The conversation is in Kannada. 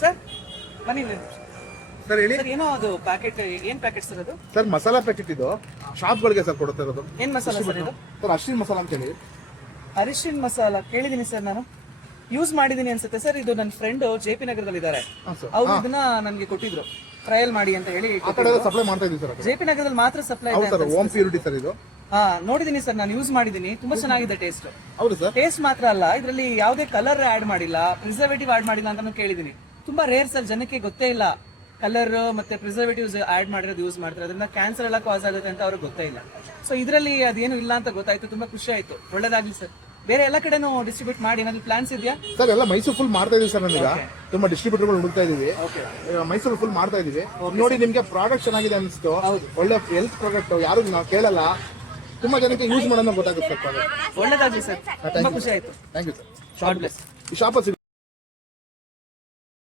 ಸರ್ ಬನ್ನಿ ಸರ್ ಹೇಳಿ ಸರ್ ಏನೋ ಅದು ಪ್ಯಾಕೆಟ್ ಏನ್ ಪ್ಯಾಕೆಟ್ ಸರ್ ಅದು ಸರ್ ಮಸಾಲಾ ಪ್ಯಾಕೆಟ್ ಇದು ಶಾಪ್ಗಳಿಗೆ ಸರ್ ಕೊಡುತ್ತೆ ಇರೋದು ಏನ್ ಮಸಾಲ ಸರ್ ಇದು ಸರ್ ಅಶ್ವಿನ್ ಮಸಾಲ ಅಂತ ಹೇಳಿ ಅರಿಶಿನ್ ಮಸಾಲ ಕೇಳಿದೀನಿ ಸರ್ ನಾನು ಯೂಸ್ ಮಾಡಿದೀನಿ ಅನ್ಸುತ್ತೆ ಸರ್ ಇದು ನನ್ನ ಫ್ರೆಂಡ್ JP ನಗರದಲ್ಲಿ ಇದ್ದಾರೆ ಹಾಂ ಸರ್ ಅವ್ರು ಇದನ್ನ ನನಗೆ ಕೊಟ್ಟಿದ್ರು ಟ್ರಯಲ್ ಮಾಡಿ ಅಂತ ಹೇಳಿ ಆ ಕಡೆ ಎಲ್ಲ ಸಪ್ಲೈ ಮಾಡ್ತಾ ಇದೀವಿ ಸರ್ JP ನಗರದಲ್ಲಿ ಮಾತ್ರ ಸಪ್ಲೈ ಹೌದು ಇದೆ ಸರ್ ಹೋಮ್ ಪ್ಯೂರಿಟಿ ಸರ್ ಇದು ಹಾ ನೋಡಿದೀನಿ ಸರ್ ನಾನು ಯೂಸ್ ಮಾಡಿದೀನಿ ತುಂಬಾ ಚೆನ್ನಾಗಿದೆ ಟೇಸ್ಟ್ ಹೌದು ಸರ್ ಟೇಸ್ಟ್ ಮಾತ್ರ ಅಲ್ಲ ಇದರಲ್ಲಿ ಯಾವುದೇ ಕಲರ್ ಆಡ್ ಮಾಡಿಲ್ಲ ಪ್ರಿಸರ್ವೇಟಿವ್ ಆಡ್ ಮಾಡಿಲ್ಲ ಅಂತ ಕೇಳಿದೀನಿ ತುಂಬಾ ರೇರ್ ಸರ್ ಜನಕ್ಕೆ ಗೊತ್ತೇ ಇಲ್ಲ ಕಲರ್ ಮತ್ತೆ ಪ್ರಿಸರ್ವೇಟಿವ್ಸ್ ಆಡ್ ಮಾಡಿರೋದು ಯೂಸ್ ಮಾಡ್ತಾರೆ ಅದರಿಂದ ಕ್ಯಾನ್ಸರ್ ಎಲ್ಲ ಕಾಸ್ ಆಗುತ್ತೆ ಅಂತ ಅವ್ರಿಗೆ ಗೊತ್ತೇ ಇಲ್ಲ ಸೊ ಇದರಲ್ಲಿ ಅದೇನು ಇಲ್ಲ ಅಂತ ಗೊತ್ತಾಯ್ತು ತುಂಬಾ ಖುಷಿ ಆಯ್ತು ಒಳ್ಳೇದಾಗ್ಲಿ ಸರ್ ಬೇರೆ ಎಲ್ಲ ಕಡೆನೂ ಡಿಸ್ಟ್ರಿಬ್ಯೂಟ್ ಮಾಡಿ ಏನಾದ್ರು ಪ್ಲಾನ್ಸ್ ಇದೆಯಾ ಸರ್ ಎಲ್ಲ ಮೈಸೂರು ಫುಲ್ ಮಾಡ್ತಾ ಇದೀವಿ ಸರ್ ನಾವೀಗ ತುಂಬಾ ಡಿಸ್ಟ್ರಿಬ್ಯೂಟರ್ಗಳು ಹುಡುಕ್ತಾ ಇದೀವಿ ಮೈಸೂರು ಫುಲ್ ಮಾಡ್ತಾ ಇದೀವಿ ನೋಡಿ ನಿಮ್ಗೆ ಪ್ರಾಡಕ್ಟ್ ಚೆನ್ನಾಗಿದೆ ಅನಿಸ್ತು ಒಳ್ಳೆ ಹೆಲ್ತ್ ಪ್ರಾಡಕ್ಟ್ ಯಾರು ನಾವು ಕೇಳಲ್ಲ ತುಂಬಾ ಜನಕ್ಕೆ ಯೂಸ್ ಮಾಡೋಣ ಗೊತ್ತಾಗುತ್ತೆ ಸರ್ ಒಳ್ಳೇದಾಗ್ಲಿ ಸರ್ ತುಂಬಾ ಖುಷಿ ಆಯ್ತು ಥ್ಯಾಂಕ್ ಯು ಸರ್ ಶಾರ್ಟ್ ಬ್ಲೆಸ್ ಈ ಶಾಪಲ್ಲಿ